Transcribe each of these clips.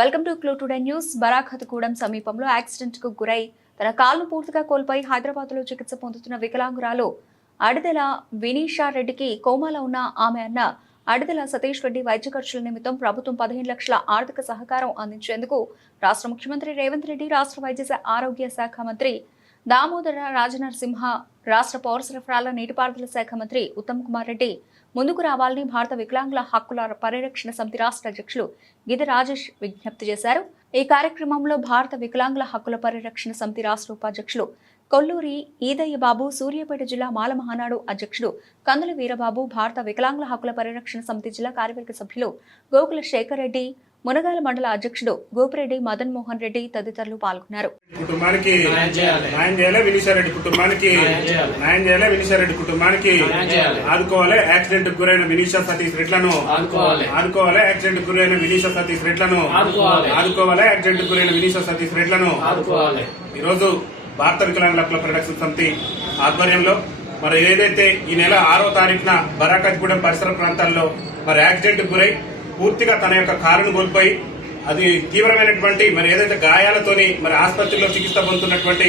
Welcome to clue today news. Barakatgudem సమీపంలో accident కు గురై తన కాలును పూర్తిగా కోల్పోయి హైదరాబాద్ లో చికిత్స పొందుతున్న వికలాంగురాలు అడిదెల వినీషా రెడ్డికి కోమాలో ఉన్న ఆమె అన్న అడిదెల సతీష్ రెడ్డి వైద్య ఖర్చుల నిమిత్తం ప్రభుత్వం 15 లక్షల ఆర్థిక సహకారం అందించేందుకు రాష్ట్ర ముఖ్యమంత్రి రేవంత్ రెడ్డి, రాష్ట్ర వైద్య ఆరోగ్య శాఖ మంత్రి దామోదర రాజనరసింహ, రాష్ట్ర పౌర సరఫరాల నీటిపారుదల శాఖ మంత్రి ఉత్తమ్ కుమార్ రెడ్డి ముందుకు రావాలని భారత వికలాంగుల హక్కుల పరిరక్షణ సమితి రాష్ట్ర అధ్యక్షులు గిద రాజేష్ విజ్ఞప్తి చేశారు. ఈ కార్యక్రమంలో భారత వికలాంగుల హక్కుల పరిరక్షణ సమితి రాష్ట్ర ఉపాధ్యక్షులు కొల్లూరి ఈదయ్య బాబు, సూర్యాపేట జిల్లా మాల మహానాడు అధ్యక్షుడు కందుల వీరబాబు, భారత వికలాంగుల హక్కుల పరిరక్షణ సమితి జిల్లా కార్యవర్గ సభ్యులు గోకుల శేఖర్ రెడ్డి, మునగాల మండల అధ్యక్షుడు గోపిరెడ్డి మదన్ మోహన్ రెడ్డి తదితరులు పాల్గొన్నారు. కుటుంబానికి న్యాయం చేయాలి, వినీషారెడ్డి కుటుంబానికి న్యాయం చేయాలి, వినీషారెడ్డి కుటుంబానికి ఆదుకోవాలి. యాక్సిడెంట్ గురైన వినీషా సతీష్ రెడ్లను ఆదుకోవాలి, యాక్సిడెంట్ గురైన వినీషా సతీష్ రెడ్లను ఆదుకోవాలి, యాక్సిడెంట్ గురైన వినీషా సతీష్ రెడ్లను ఈరోజు భారత వికలాంగుల హక్కుల పరిరక్షణ సమితి ఆధ్వర్యంలో మరి ఏదైతే ఈ నెల 6వ తారీఖున బరాఖత్గూడెం పరిసర ప్రాంతాల్లో మరి యాక్సిడెంట్ గురై పూర్తిగా తన యొక్క కారును కోల్పోయి అది తీవ్రమైనటువంటి మరి ఏదైతే గాయాలతోని మరి ఆసుపత్రిలో చికిత్స పొందుతున్నటువంటి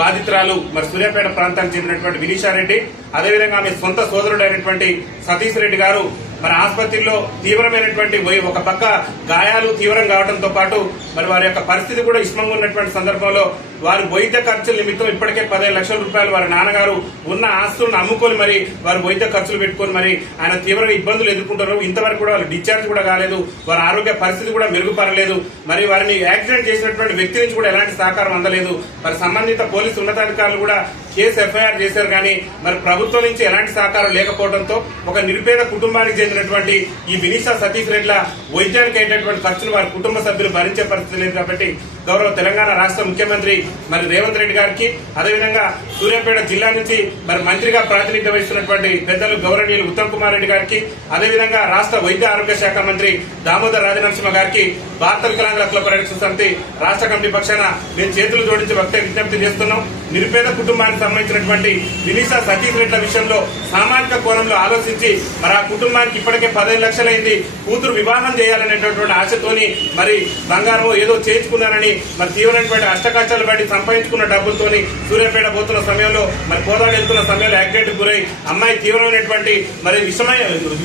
బాధితురాలు మరి సూర్యాపేట ప్రాంతానికి చెందినటువంటి వినీషారెడ్డి, అదేవిధంగా ఆమె సొంత సోదరుడైనటువంటి సతీష్ రెడ్డి గారు మరి ఆసుపత్రిలో తీవ్రమైనటువంటి ఒక పక్క గాయాలు తీవ్రం కావడంతో పాటు మరి వారి యొక్క పరిస్థితి కూడా ఇష్మంగా ఉన్నటువంటి సందర్భంలో వారి వైద్య ఖర్చుల నిమిత్తం ఇప్పటికే 15 లక్షల రూపాయలు వారి నాన్నగారు ఉన్న ఆస్తులను అమ్ముకొని మరి వారి వైద్య ఖర్చులు పెట్టుకొని మరి ఆయన తీవ్రంగా ఇబ్బందులు ఎదుర్కొంటారు. ఇంతవరకు కూడా వాళ్ళు డిశ్చార్జ్ కూడా కాలేదు, వారి ఆరోగ్య పరిస్థితి కూడా మెరుగుపడలేదు. మరి వారిని యాక్సిడెంట్ చేసినటువంటి వ్యక్తి నుంచి కూడా ఎలాంటి సహకారం అందలేదు. మరి సంబంధిత పోలీసు ఉన్నతాధికారులు కూడా కేసు ఎఫ్ఐఆర్ చేశారు, కానీ మరి ప్రభుత్వం నుంచి ఎలాంటి సహకారం లేకపోవడంతో ఒక నిరుపేద కుటుంబానికి చెందినటువంటి ఈ వినీషా సతీష్ రెడ్ల వైద్యానికి అయ్యేటటువంటి ఖర్చులు వారి కుటుంబ సభ్యులు భరించే పరిస్థితి లేదు. కాబట్టి గౌరవ తెలంగాణ రాష్ట్ర ముఖ్యమంత్రి మరి రేవంత్ రెడ్డి గారికి, అదేవిధంగా సూర్యాపేట జిల్లా నుంచి మరి మంత్రిగా ప్రాతినిధ్యం వహిస్తున్నటువంటి పెద్దలు గౌరవనీయులు ఉత్తమ్ కుమార్ రెడ్డి గారికి, అదేవిధంగా రాష్ట్ర వైద్య ఆరోగ్య శాఖ మంత్రి దామోదర రాజనరసింహ గారికి భారత వికలాంగుల హక్కుల పరిరక్షణ సమితి రాష్ట్ర కమిటీ పక్షాన మేము చేతులు జోడించి విజ్ఞప్తి చేస్తున్నాం. నిరుపేద కుటుంబానికి సంబంధించినటువంటి వినీషా సతీష్ రెడ్ల విషయంలో సామాజిక కోణంలో ఆలోచించి మరి ఆ కుటుంబానికి ఇప్పటికే 15 లక్షలైంది, కూతురు వివాహం చేయాలనేటటువంటి ఆశతోని మరి బంగారం ఏదో చేయించుకున్నారని మరి తీవ్రమైనటువంటి అష్టకష్టాలు బట్టి సంపాదించుకున్న డబ్బులతోని సూర్యాపేట పోతున్న సమయంలో మరి కోదాడు వెళ్తున్న సమయంలో యాక్సిడెంట్ గురై అమ్మాయి తీవ్రమైనటువంటి మరి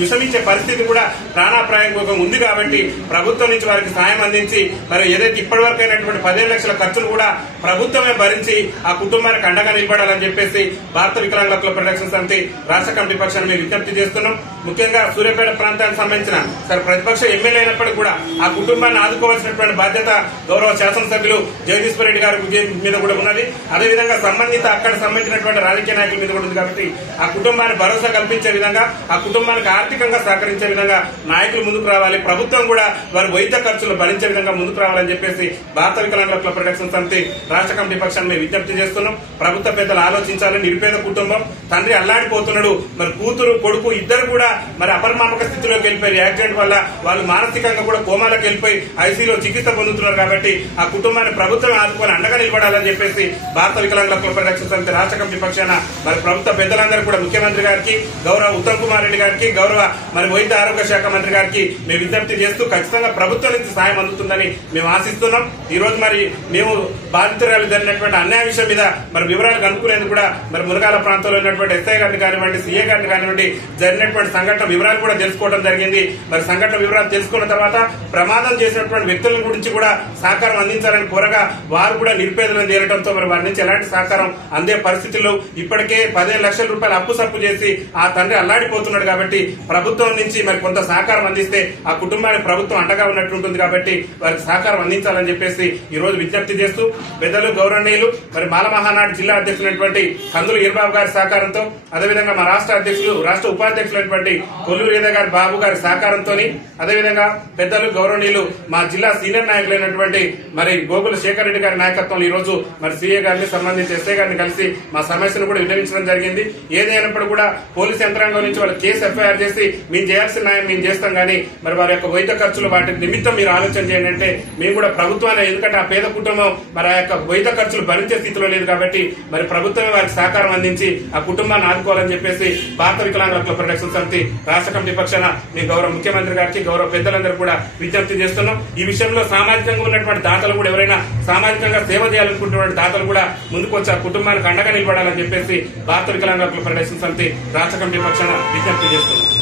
విషమించే పరిస్థితి కూడా ప్రాణాప్రాయంగా ఉంది. కాబట్టి ప్రభుత్వం నుంచి వారికి సాయం అందించి మరి ఏదైతే ఇప్పటి వరకు అయినటువంటి 15 లక్షల ఖర్చులు కూడా ప్రభుత్వమే భరించి ఆ కుటుంబానికి అండగా నిలబడాలని చెప్పేసి భారత వికలాంగుల హక్కుల పరిరక్షణ సమితి రాష్ట్ర కమిటీ పక్షాన్ని మేము విజ్ఞప్తి చేస్తున్నాం. ముఖ్యంగా సూర్యాపేట ప్రాంతానికి సంబంధించిన సరే ప్రతిపక్ష ఎమ్మెల్యే అయినప్పటికీ కూడా ఆ కుటుంబాన్ని ఆదుకోవాల్సినటువంటి బాధ్యత గౌరవ శాసనసభ్యులు జగదీశ్వర్ రెడ్డి గారి మీద కూడా ఉన్నది. అదేవిధంగా సంబంధిత అక్కడ సంబంధించినటువంటి రాజకీయ నాయకుల మీద కూడా ఉంది. కాబట్టి ఆ కుటుంబాన్ని భరోసా కల్పించే విధంగా, ఆ కుటుంబానికి ఆర్థికంగా సహకరించే విధంగా నాయకులు ముందుకు రావాలి. ప్రభుత్వం కూడా వారి వైద్య ఖర్చులు భరించే విధంగా ముందుకు రావాలని చెప్పేసి భారత వికలాంగుల హక్కుల పరిరక్షణ సమితి రాష్ట్ర కమిటీ పక్షాన్ని మేము విజ్ఞప్తి చేస్తున్నాం. ప్రభుత్వ పెద్దలు ఆలోచించాలి. నిరుపేద కుటుంబం, తండ్రి అల్లాడిపోతున్నాడు, మరి కూతురు కొడుకు ఇద్దరు కూడా మరి అపరిమాణక స్థితిలోకి వెళ్ళిపోయి యాక్సిడెంట్ వల్ల వాళ్ళు మానసికంగా కూడా కోమాలకు వెళ్ళిపోయి ఐసీలో చికిత్స పొందుతున్నారు. కాబట్టి ఆ కుటుంబాన్ని ప్రభుత్వం ఆదుకొని అండగా నిలబడాలని చెప్పేసి భారత వికలాంగుల హక్కుల పరిరక్షణ సమితి రాష్ట్ర కమిటీ పక్షాన మరి ప్రభుత్వ పెద్దలందరూ కూడా ముఖ్యమంత్రి గారికి, గౌరవ ఉత్తమ్ కుమార్ రెడ్డి గారికి, గౌరవ మరి వైద్య ఆరోగ్య శాఖ మంత్రి గారికి మేము విజ్ఞప్తి చేస్తూ ఖచ్చితంగా ప్రభుత్వం నుంచి సాయం అందుతుందని మేము ఆశిస్తున్నాం. ఈ రోజు మరి మేము బాధితురాలు జరిగినటువంటి అన్యాయ విషయం మీద మరి వివరాలు కనుక్కునేందుకు కూడా మరి మునగాల ప్రాంతంలో ఉన్నటువంటి ఎస్ఐ గారిని కానివ్వండి, సీఏ గారిని కానివ్వండి జరిగినటువంటి సంఘటన వివరాలు కూడా తెలుసుకోవడం జరిగింది. మరి సంఘటన వివరాలు తెలుసుకున్న తర్వాత ప్రమాదం చేసినటువంటి వ్యక్తుల గురించి కూడా సహకారం అందించాలని కోరగా వారు కూడా నిరుపేదలను చేరడంతో మరి వారి నుంచి ఎలాంటి సహకారం అందే పరిస్థితుల్లో ఇప్పటికే 15 లక్షల రూపాయలు అప్పు సప్పు చేసి ఆ తండ్రి అల్లాడిపోతున్నాడు. కాబట్టి ప్రభుత్వం నుంచి మరి కొంత సహకారం అందిస్తే ఆ కుటుంబానికి ప్రభుత్వం అండగా ఉన్నట్టు ఉంటుంది. కాబట్టి వారికి సహకారం అందించాలని చెప్పేసి ఈ రోజు విజ్ఞప్తి చేస్తూ పెద్దలు గౌరవనీయులు మరి మాల మహానాడు జిల్లా అధ్యక్షులైనటువంటి కందుల వీరబాబు గారి సహకారంతో, అదేవిధంగా మా రాష్ట్ర అధ్యక్షులు రాష్ట్ర ఉపాధ్యక్షులైనటువంటి కొల్లూరి ఈదయ్య గారి బాబు గారి సహకారంతో, అదేవిధంగా పెద్దలు గౌరవనీయులు మా జిల్లా సీనియర్ నాయకులైనటువంటి మరి గోకుల శేఖర్ రెడ్డి గారి నాయకత్వంలో ఈ రోజు మరి సీఏ గారిని సంబంధించి ఎస్ఐ గారిని కలిసి మా సమస్యను కూడా విన్నవించడం జరిగింది. ఏదైనప్పుడు కూడా పోలీసు యంత్రాంగం నుంచి వాళ్ళు కేసు ఎఫ్ఐఆర్ చేసి మేము చేయాల్సిన న్యాయం మేము చేస్తాం, కానీ మరి వారి యొక్క వైద్య ఖర్చులు వాటి నిమిత్తం మీరు ఆలోచన చేయండి అంటే మేము కూడా ప్రభుత్వాన్ని, ఎందుకంటే ఆ పేద కుటుంబం మరి ఆ యొక్క వైద్య ఖర్చులు భరించే స్థితిలో లేదు. కాబట్టి మరి ప్రభుత్వమే వారికి సహకారం అందించి ఆ కుటుంబాన్ని ఆదుకోవాలని చెప్పేసి భారత వికలాంగుల హక్కుల పరిరక్షణ సమితి చెప్పేసి రాష్ట్ర కమిటీ పక్షాన మీ గౌరవ ముఖ్యమంత్రి గారికి గౌరవ పెద్దలందరూ కూడా విజ్ఞప్తి చేస్తున్నాం. ఈ విషయంలో సామాజికంగా ఉన్నటువంటి దాతలు కూడా ఎవరైనా సామాజికంగా సేవ చేయాలనుకుంటున్న దాతలు కూడా ముందుకు వచ్చి ఆ కుటుంబానికి అండగా నిలబడాలని చెప్పేసి భారత వికలాంగుల ఫెడరేషన్ సమితి రాష్ట్ర కమిటీ పక్షాన విజ్ఞప్తి చేస్తున్నాం.